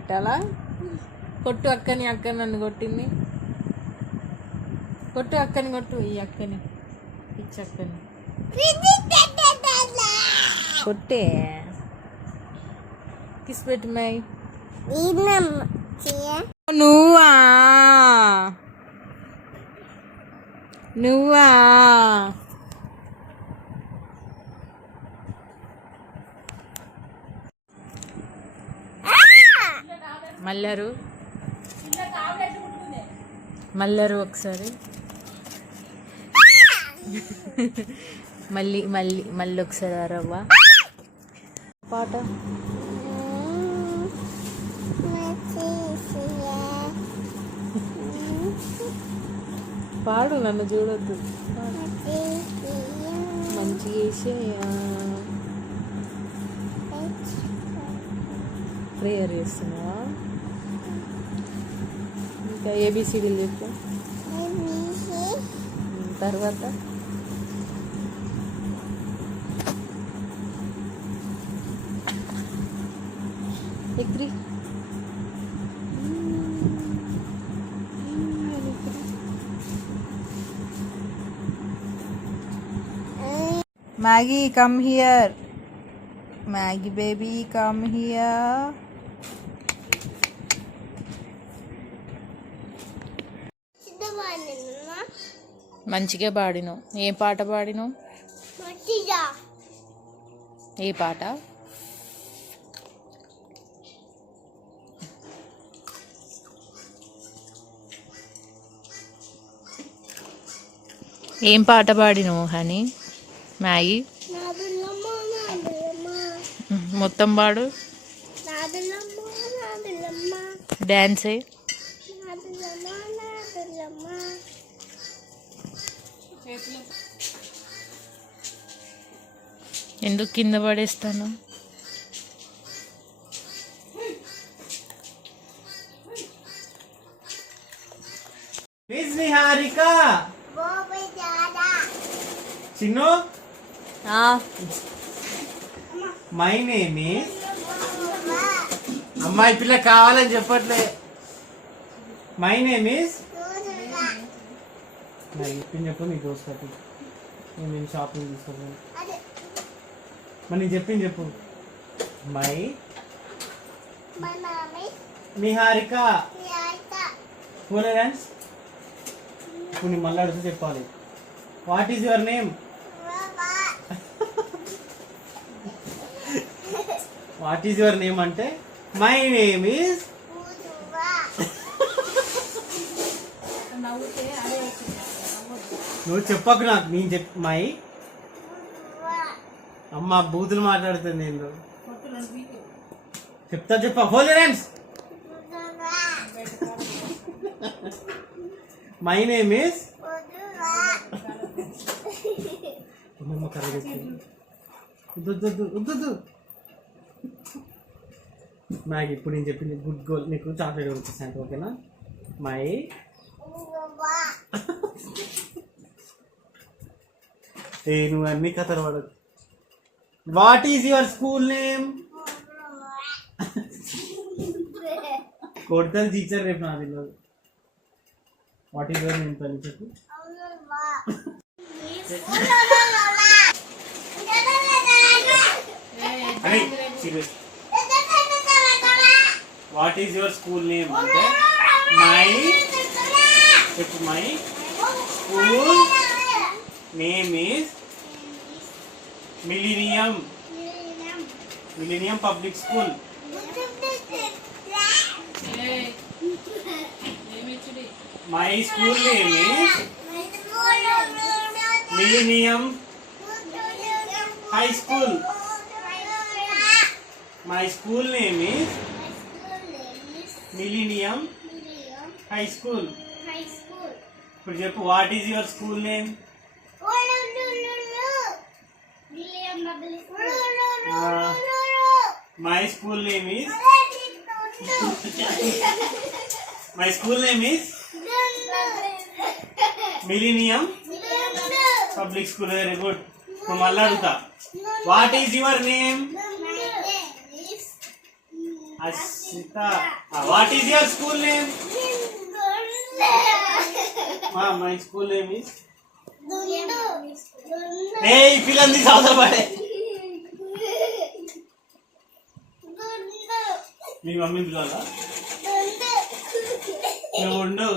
పెట్టాలా? కొట్టు అక్కని, అక్క నన్ను కొట్టింది. కొట్టు అక్కని, కొట్టు ఈ అక్కని, పిచ్చి అక్కని కొట్టే. కిస్ పెట్టు మై. నువ్వా నువ్వా మల్లరు మల్లరు ఒకసారి మళ్ళీ మళ్ళీ మళ్ళీ ఒకసారి అరవ్వ పాట పాడు, నన్ను చూడొద్దు. మంచిగా వేసేయా. ప్రేయర్ చేస్తున్నావా? ఇంకా ఏబిసిడీలు చెప్పు. తర్వాత ఎక్రి. Maggie, come here. Maggie baby, come here. మంచిగా పాడినావు. ఏ పాట పాడినావు? ఏ పాట? ఏం పాట పాడినావు హనీ? మ్యాగీ మొత్తం పాడు. డాన్సే. ఎందుకు కింద పడేస్తాను? Chinnu, my name is. అమ్మాయి పిల్ల కావాలని చెప్పట్లే. My name is. చెప్పింది చెప్పు. నీకు దోస్తాకి నేను షాపింగ్ తీసుకోవాలి. మరి నేను చెప్పింది చెప్పు. మై నిహారిక. ఫ్రెండ్స్ ఇప్పుడు నేను మళ్ళీ అడుగుతూ చెప్పాలి. What is your name? What is your name అంటే మై నేమ్ ఈజ్. నువ్వు చెప్పకు నాకు. నేను మై అమ్మ బూతులు మాట్లాడుతుంది. నేను చెప్తా చెప్ప. Hello friends, my name is. Maggie ఇప్పుడు నేను చెప్పింది గుడ్ గోల్. నీకు చాక్లెట్ కొనిపిస్తాను, ఓకేనా? మై నువ్వు అన్ని కథలు పడదు. What is your school name? కొడతాను టీచర్ రేపు నా తెలియదు. వాట్ ఈజ్ యువర్ నేమ్ తల్లి చెప్పు. What is your school name అంటే మై చెప్పు. My school name is Millennium Public School. My school name is Millennium High School. My school name is Millennium High School. ఇప్పుడు చెప్పు. What is your school name? My school name is Millennium Public school. Very good. మళ్ళీ అడుగుతా. What is your name? Asita. What is your school name? My school name is. Hey, పిల్లని తీసి అవతల పడే. మీ mummy పిల్లలా? నువ్వు ఉండు.